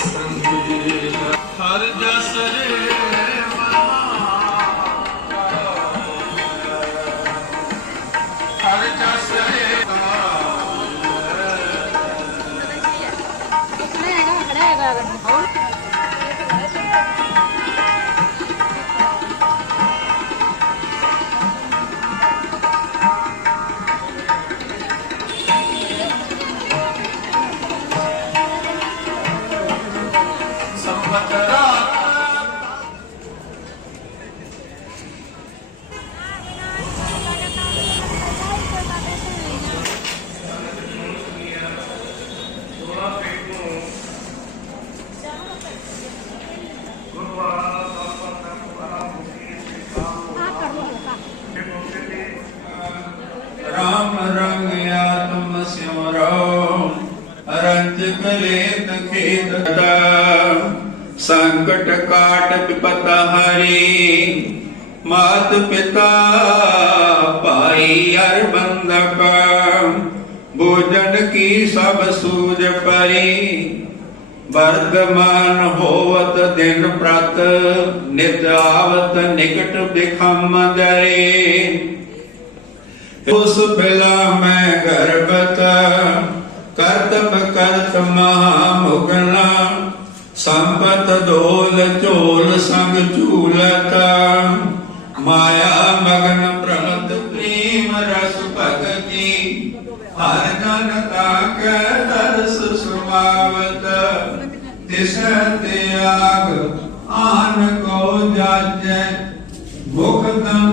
ਸੰਗੀ ਹਰ ਜਸ ਰੇ ਹਰ ਜਸ ਰੇ ਕਿਤਨੇ ਹੈਗਾ ਖੜਾ ਹੈਗਾ رنج کلیت کی ددا ਸੰਕਟ ਕਾਟ ਵਿਪਤਾ ਹਰੀ, ਮਾਤ ਪਿਤਾ ਭਾਈ ਅਰ ਬੰਦਕ ਭੋਜਨ ਕੀ ਸਭ ਸੂਝ ਪਰੀ। ਵਰਤਮਾਨ ਹੋਵਤ ਦਿਨ ਪ੍ਰਤ, ਨਿਤ ਆਵਤ ਨਿਕਟ ਬਿਖਮ ਜਰੇ ਉਸ ਬਿਲਾ ਮੈਂ ਗਰਬਤ ਕਰਤਬ ਕਰਤ ਮਹਾ ਮੁਗਨਾ ਸੰਪਤ ਦੋਲ ਝੋਲ ਸੰਗ ਝੂਲਤ ਮਾਇਆ ਮਗਨ ਪ੍ਰਹਤ ਪ੍ਰੇਮ ਰਸ ਭਗਤੀ। ਹਰ ਜਨ ਤਾਕ ਦਰਸ ਸੁਭਾਵਤ। ਤਿਸ ਤਿਆਗ ਆਨ ਕੋ ਜਾਜੈ। ਮੁਖ ਦੰਤਰ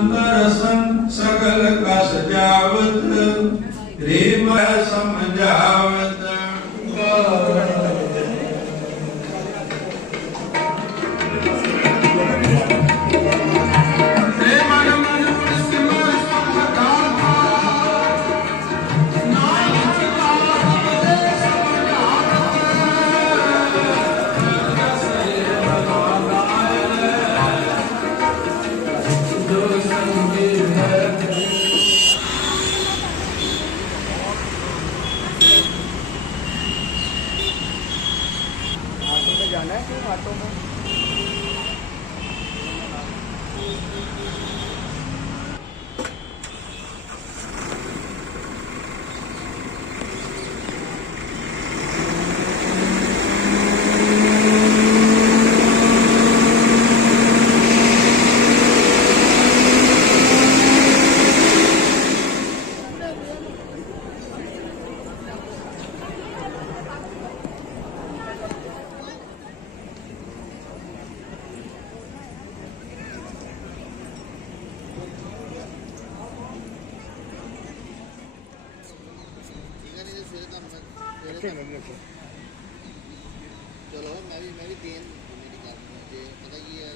جانا ہے کیوں ہاتھوں میں؟ ਕਿੱਥੇ ਮਿਲ ਗਿਆ ਚਲੋ ਮੈਂ ਵੀ ਮੈਂ ਵੀ ਦੇਨ ਮੇਰੀ ਗੱਲ ਜੇ ਪਤਾ ਕੀ ਹੈ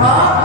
Ah!